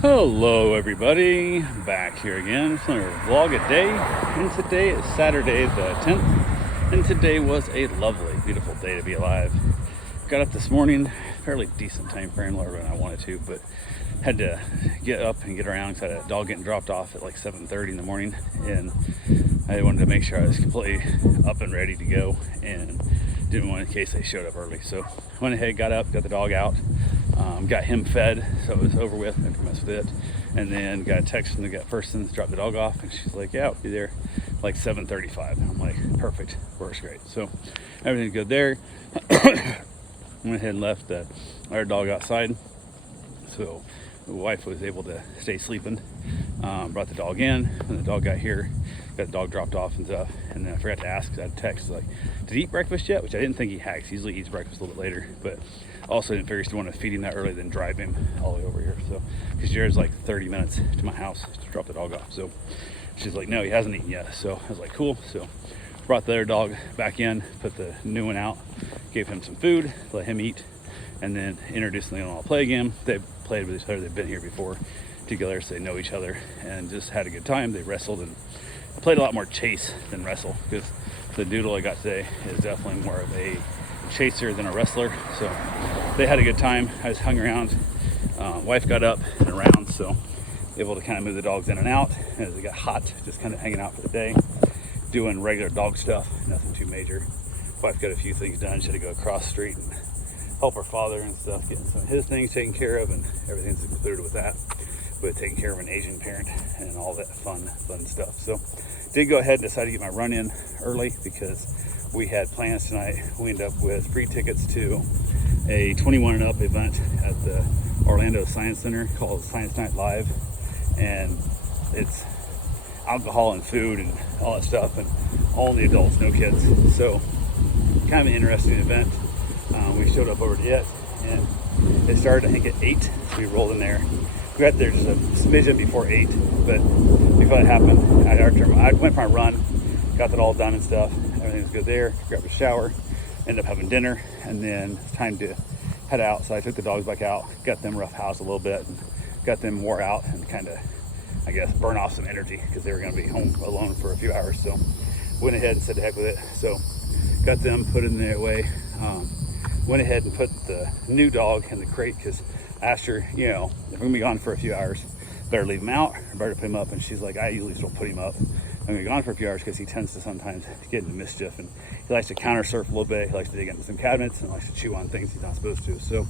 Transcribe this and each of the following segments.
Hello everybody, back here again for another vlog a day, and today is Saturday the 10th, and today was a lovely, beautiful day to be alive. Got up this morning, fairly decent time frame, lower than I wanted to, but had to get up and get around because I had a dog getting dropped off at like 7:30 in the morning, and I wanted to make sure I was completely up and ready to go, and didn't want in case they showed up early. So went ahead, got up, got the dog out, got him fed, so it was over with, I didn't mess with it. And then got a text from the person to drop the dog off, and she's like, yeah, I'll be there like 7:35. I'm like, perfect, works great. So everything's good there. Went ahead and left our dog outside, so the wife was able to stay sleeping. Brought the dog in. When the dog got here, got the dog dropped off and stuff, and then I forgot to ask, I had a text like, did he eat breakfast yet? Which I didn't think he had, 'cause he usually eats breakfast a little bit later, but also didn't figure you want to feed him that early, then drive him all the way over here. So because Jared's like 30 minutes to my house to drop the dog off, so she's like, no, he hasn't eaten yet. So I was like, cool. So brought the other dog back in, put the new one out, gave him some food, let him eat, and then introduced them all to play again. They played with each other, they've been here before together, so they know each other, and just had a good time. They wrestled, and I played a lot more chase than wrestle, because the doodle I got today is definitely more of a chaser than a wrestler. So they had a good time. I just hung around. Wife got up and around, so able to kind of move the dogs in and out as it got hot, just kind of hanging out for the day, doing regular dog stuff, nothing too major. Wife got a few things done. She had to go across the street and help her father and stuff, getting some of his things taken care of, and everything's included with that, with taking care of an Asian parent and all that fun stuff. So did go ahead and decide to get my run in early, because we had plans tonight. We ended up with free tickets to a 21 and up event at the Orlando Science Center called Science Night Live, and it's alcohol and food and all that stuff, and only adults, no kids. So kind of an interesting event. We showed up over to it, and it started I think at 8, so we rolled in there. We got there just a smidgen before 8, but before that happened, I went for a run, got that all done and stuff. Everything was good there. Grabbed a shower, ended up having dinner, and then it's time to head out. So I took the dogs back out, got them rough house a little bit, and got them wore out, and kind of, I guess, burn off some energy, because they were going to be home alone for a few hours. So went ahead and said to heck with it. So got them put in their way. Went ahead and put the new dog in the crate, because I asked her, if we're going to be gone for a few hours, better leave him out or better put him up. And she's like, I usually don't put him up. I'm going to be gone for a few hours, because he tends to sometimes get into mischief, and he likes to counter surf a little bit. He likes to dig into some cabinets and likes to chew on things he's not supposed to. So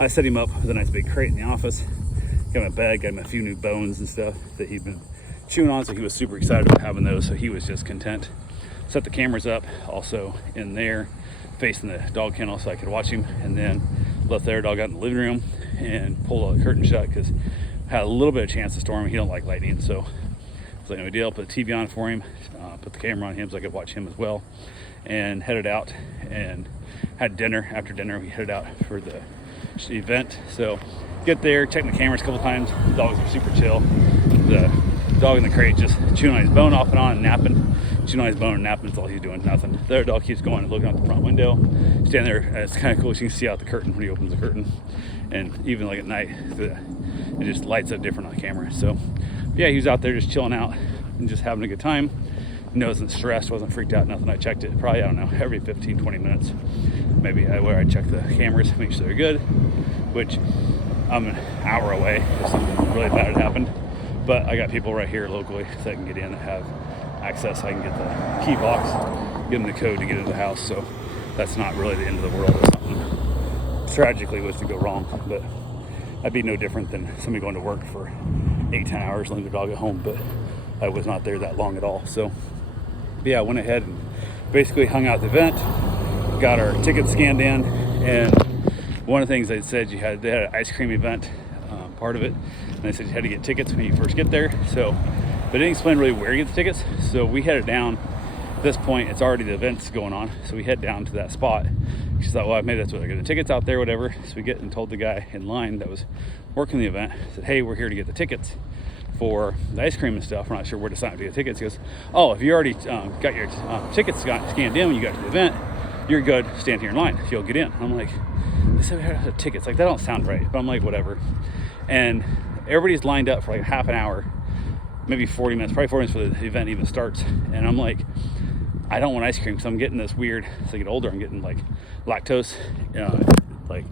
I set him up with a nice big crate in the office, got him a bag, got him a few new bones and stuff that he'd been chewing on. So he was super excited about having those. So he was just content. Set the cameras up also in there, facing the dog kennel, so I could watch him, and then left their dog out in the living room and pulled the curtain shut, because I had a little bit of chance to storm. He don't like lightning, so it's like no deal. Put the TV on for him, put the camera on him so I could watch him as well, and headed out and had dinner. After dinner, we headed out for the event. So get there, check the cameras a couple times. The dogs are super chill. The dog in the crate just chewing on his bone off and on and napping. Chewing on his bone and napping is all he's doing, nothing. The other dog keeps going and looking out the front window, standing there. It's kind of cool. You can see out the curtain when he opens the curtain, and even like at night, it just lights up different on camera. So yeah, he was out there just chilling out and just having a good time. He wasn't stressed, wasn't freaked out, nothing. I checked it probably, I don't know, every 15-20 minutes maybe, where I check the cameras, make sure they're good, which I'm an hour away if something really bad had happened. But I got people right here locally so I can get in and have access. I can get the key box, give them the code to get into the house. So that's not really the end of the world if something tragically was to go wrong. But that'd be no different than somebody going to work for 8-10 hours, leaving their dog at home. But I was not there that long at all. So yeah, I went ahead and basically hung out at the event, got our tickets scanned in, and one of the things they said they had an ice cream event, part of it, and they said you had to get tickets when you first get there. So they didn't explain really where you get the tickets. So we headed down. At this point, it's already the event's going on, so we head down to that spot. She thought, well, maybe that's what they're getting the tickets out there, whatever. So we get and told the guy in line that was working the event, said, hey, we're here to get the tickets for the ice cream and stuff. We're not sure where to sign up to get tickets. He goes, oh, if you already got your tickets scanned in when you got to the event, you're good, stand here in line, you'll get in. I'm like, they said we had tickets, like that don't sound right, but I'm like, whatever. And everybody's lined up for like half an hour, maybe 40 minutes, probably 40 minutes before the event even starts. And I'm like, I don't want ice cream because I'm getting this weird, as I get older, I'm getting like lactose, like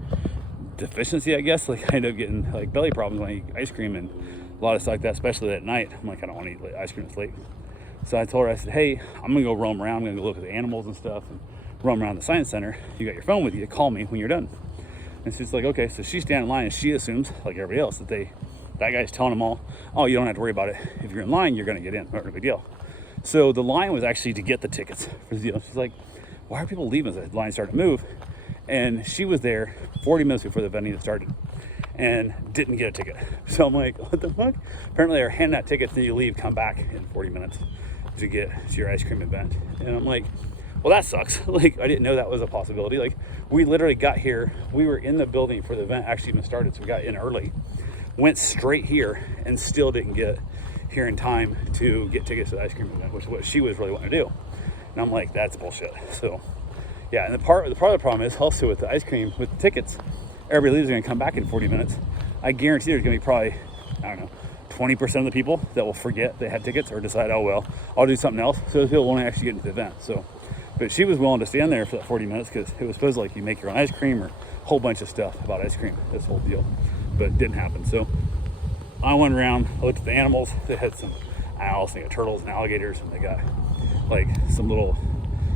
deficiency, I guess. Like I end up getting like belly problems when I eat ice cream and a lot of stuff like that, especially at night. I'm like, I don't want to eat ice cream this late. So I told her, I said, hey, I'm gonna go roam around. I'm gonna go look at the animals and stuff and roam around the science center. You got your phone with you, call me when you're done. And she's like, okay. So she's standing in line and she assumes, like everybody else, that that guy's telling them all, oh, you don't have to worry about it. If you're in line, you're gonna get in, not a big deal. So the line was actually to get the tickets for the deal. She's like, why are people leaving as the line started to move? And she was there 40 minutes before the event even started and didn't get a ticket. So I'm like, what the fuck? Apparently they're handing out tickets and you leave, come back in 40 minutes to get to your ice cream event. And I'm like, well, that sucks. Like, I didn't know that was a possibility. Like, we literally got here, we were in the building for the event actually even started, so we got in early, went straight here and still didn't get here in time to get tickets to the ice cream event, which is what she was really wanting to do. And I'm like, that's bullshit. So yeah, and the part of the problem is also with the ice cream, with the tickets, everybody leaves, are gonna come back in 40 minutes. I guarantee there's gonna be probably, I don't know, 20% of the people that will forget they had tickets or decide, oh well, I'll do something else. So those people won't actually get into the event. So, but she was willing to stand there for that 40 minutes because it was supposed to like you make your own ice cream or a whole bunch of stuff about ice cream, this whole deal, but it didn't happen. So I went around, I looked at the animals. They had some owls, they got turtles and alligators, and they got like some little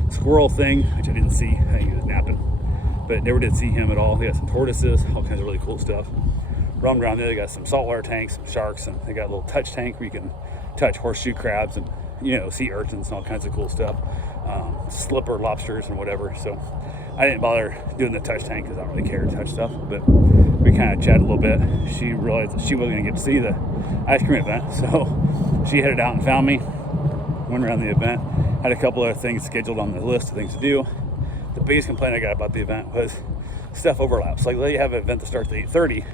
squirrel thing, which I didn't see. I think he was napping, but never did see him at all. They got some tortoises, all kinds of really cool stuff. Roamed around there, they got some saltwater tanks, some sharks, and they got a little touch tank where you can touch horseshoe crabs and, you know, sea urchins and all kinds of cool stuff. Slipper lobsters and whatever. So I didn't bother doing the touch tank because I don't really care to touch stuff, but we kind of chatted a little bit. She realized that she wasn't going to get to see the ice cream event, so she headed out and found me, went around the event, had a couple other things scheduled on the list of things to do. The biggest complaint I got about the event was stuff overlaps. Like, let you have an event that starts at 8:30,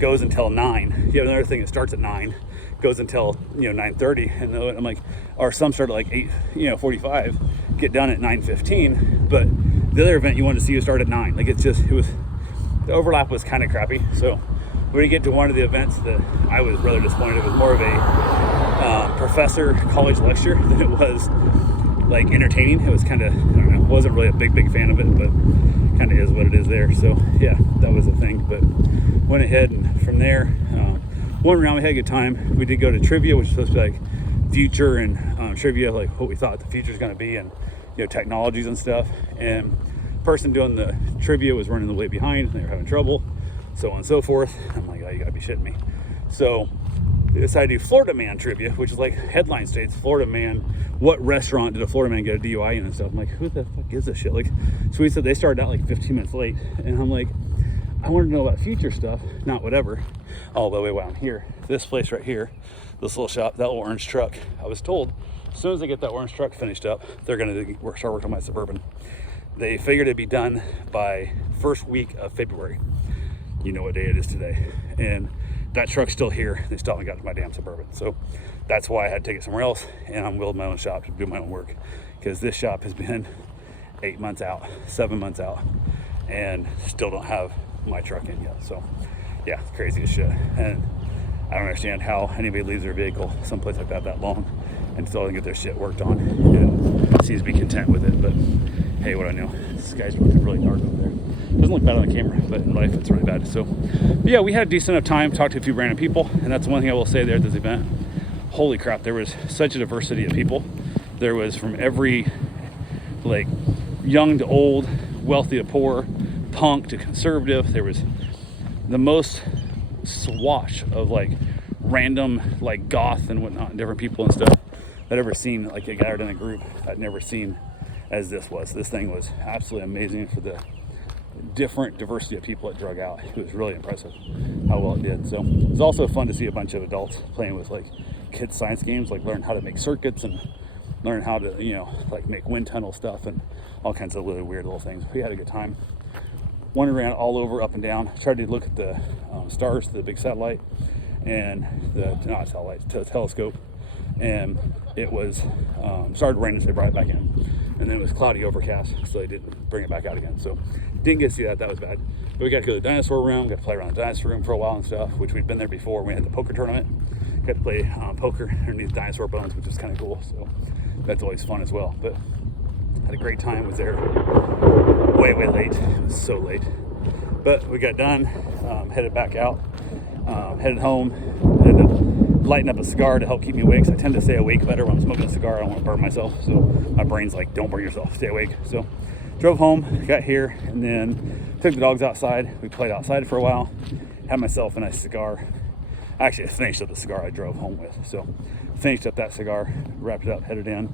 goes until 9. You have another thing that starts at 9, goes until 9:30, and I'm like, or some start at like 8:45, get done at 9:15. But the other event you wanted to see would start at 9. Like, the overlap was kind of crappy. So when we get to one of the events that I was rather disappointed, it was more of a professor college lecture than it was like entertaining. It was kind of, I don't know, wasn't really a big fan of it, but kind of is what it is there. So yeah, that was the thing. But went ahead and from there, went around, we had a good time. We did go to trivia, which is supposed to be like future and trivia, like what we thought the future is going to be, and technologies and stuff. And person doing the trivia was running the way behind, they were having trouble, so on and so forth. I'm like, oh, you gotta be shitting me. So we decided to do Florida Man trivia, which is like headline states, Florida Man, what restaurant did a Florida man get a DUI in and stuff. I'm like, who the fuck gives a shit? Like, so we said they started out like 15 minutes late, and I'm like, I wanted to know about future stuff, not whatever. All the way down here, this place right here, this little shop, that little orange truck, I was told as soon as they get that orange truck finished up, they're gonna start working on my Suburban. They figured it'd be done by first week of February. You know what day it is today. And that truck's still here. They still haven't got to my damn Suburban. So that's why I had to take it somewhere else, and I'm building my own shop to do my own work, because this shop has been 8 months out, 7 months out, and still don't have my truck in yet. So yeah, it's crazy as shit. And I don't understand how anybody leaves their vehicle someplace like that long and still doesn't get their shit worked on and seems to be content with it. But hey, what I know, this guy's looking really dark over there. Doesn't look bad on the camera, but in life it's really bad. So but yeah, we had a decent enough time, talked to a few random people, and that's one thing I will say there at this event. Holy crap, there was such a diversity of people. There was from every, like, young to old, wealthy to poor, punk to conservative. There was the most swash of like random like goth and whatnot, different people and stuff I'd ever seen, like a gathered in a group I'd never seen as this was. This thing was absolutely amazing for the different diversity of people it drug out. It was really impressive how well it did. So it was also fun to see a bunch of adults playing with like kids science games, like learn how to make circuits and learn how to, like make wind tunnel stuff and all kinds of really weird little things. We had a good time. Went around all over, up and down, tried to look at the stars, the big satellite, and the telescope, and it was started raining, so they brought it back in, and then it was cloudy, overcast, so they didn't bring it back out again. So didn't get to see that. That was bad. But we got to go to the dinosaur room, got to play around the dinosaur room for a while and stuff, which we'd been there before. We had the poker tournament. Got to play poker underneath dinosaur bones, which was kind of cool. So that's always fun as well. But had a great time. Was there way late. It was so late. But we got done, headed back out, headed home, ended up lighting up a cigar to help keep me awake. So I tend to stay awake better when I'm smoking a cigar. I don't want to burn myself. So my brain's like, don't burn yourself, stay awake. So drove home, got here, and then took the dogs outside. We played outside for a while, had myself a nice cigar. Actually, I finished up the cigar I drove home with. So finished up that cigar, wrapped it up, headed in,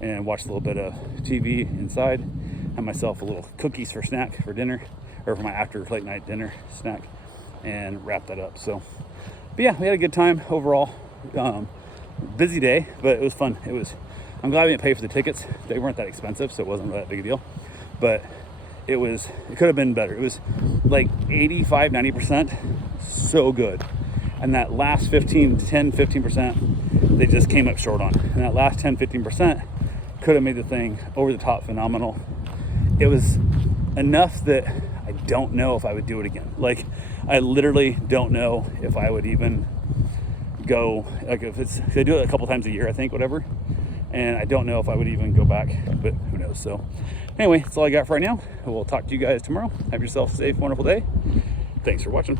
and watched a little bit of TV inside. Had myself a little cookies for snack for dinner, or for my after late night dinner snack, and wrapped that up. So, but yeah, we had a good time overall. Busy day, but it was fun. I'm glad we didn't pay for the tickets. They weren't that expensive, so it wasn't that big a deal. But it could have been better. It was like 85, 90%, so good. And that last 15%, they just came up short on. And that last 10, 15% could have made the thing over the top phenomenal. It was enough that I don't know if I would do it again. Like, I literally don't know if I would even go, like if they do it a couple times a year, I think, whatever. And I don't know if I would even go back, but who knows. So anyway, that's all I got for right now. We'll talk to you guys tomorrow. Have yourself a safe, wonderful day. Thanks for watching.